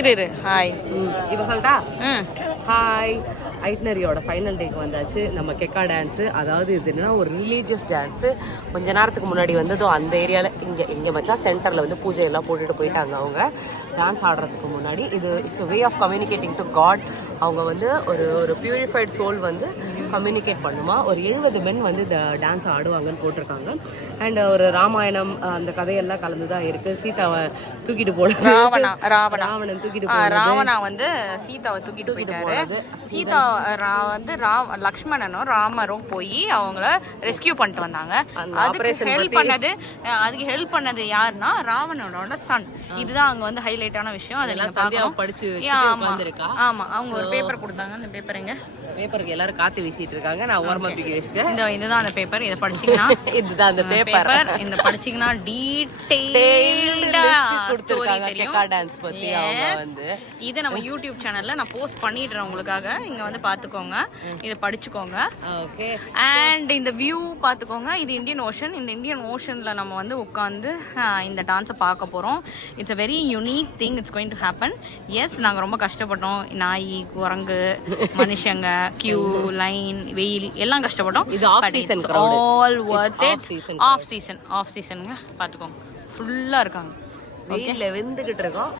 Hi இப்போ சொல்லிட்டா hi ஐட்னரியோட final டேக்கு வந்தாச்சு. நம்ம கெக்கா டான்ஸு, அதாவது இது என்னன்னா ஒரு ரிலீஜியஸ் டான்ஸு. கொஞ்ச நேரத்துக்கு முன்னாடி வந்ததும் அந்த ஏரியாவில் இங்கே வச்சா சென்டரில் வந்து பூஜையெல்லாம் போட்டுட்டு போயிட்டாங்க அவங்க டான்ஸ் ஆடுறதுக்கு முன்னாடி. இது it's way of communicating to God. அவங்க வந்து ஒரு பியூரிஃபைட் சோல் வந்து கம்யூனிகேட் பண்ணுமா. ஒரு 70 மென் வந்து இந்த டான்ஸ் ஆடுவாங்கன்னு போட்டிருக்காங்க. அண்ட் ஒரு ராமாயணம் அந்த கதையெல்லாம் கலந்து தான் இருக்குது. சீதாவை தூக்கிட்டு போனது, ராவணன் தூக்கிட்டு போனது, ராவணா வந்து சீதாவை தூக்கிட்டு போயிட்டாரு. சீதா வந்து லக்ஷ்மணனும் ராமரும் போய் அவங்கள ரெஸ்கியூ பண்ணிட்டு வந்தாங்க. அதுக்கு ஹெல்ப் பண்ணது யாருன்னா ராவணனோட சன். இதுதான் அங்க வந்து ஹைலைட்டான விஷயம். அதெல்லாம் படிச்சு ஆமா, அவங்க ஒரு பேப்பர் கொடுத்தாங்க. அந்த பேப்பர் எங்க பேப்பருக்கு எல்லாரும் காத்து வீசிட்டு இருக்காங்க. நான் ஓரமா தூக்கி வச்சிட்டேன். இதுதான் அந்த பேப்பர். இதை படிச்சீங்கன்னா இதுதான் அந்த பேப்பர். இந்த படிச்சீங்கன்னா டீடைல்டா கொடுத்திருக்காங்க கெக்கா டான்ஸ் பத்தி. அவங்க வந்து இத நம்ம யூடியூப் சேனல்ல நான் போஸ்ட் பண்ணிடுறேன் உங்களுக்காக. இங்க வந்து பாத்துக்கோங்க, இத படிச்சுக்கோங்க. ஓகே. அண்ட் இந்த வியூ பாத்துக்கோங்க. இது இந்தியன் ஓஷன். இந்த இந்தியன் ஓஷன்ல நம்ம வந்து உட்காந்து இந்த டான்ஸை பார்க்க போறோம். It's a very unique thing. It's going to happen. Yes, நாங்க ரொம்ப கஷ்டப்பட்டோம். நாய், குரங்கு, மனுஷங்க, கியூ லைன், வெயில் எல்லாம் கஷ்டப்பட்டோம். இது off season crowd. All worth it. Off season பாத்துக்கோங்க. ஃபுல்லா இருக்காங்க. வெயில்ல வெந்துகிட்டு இருக்கோம்.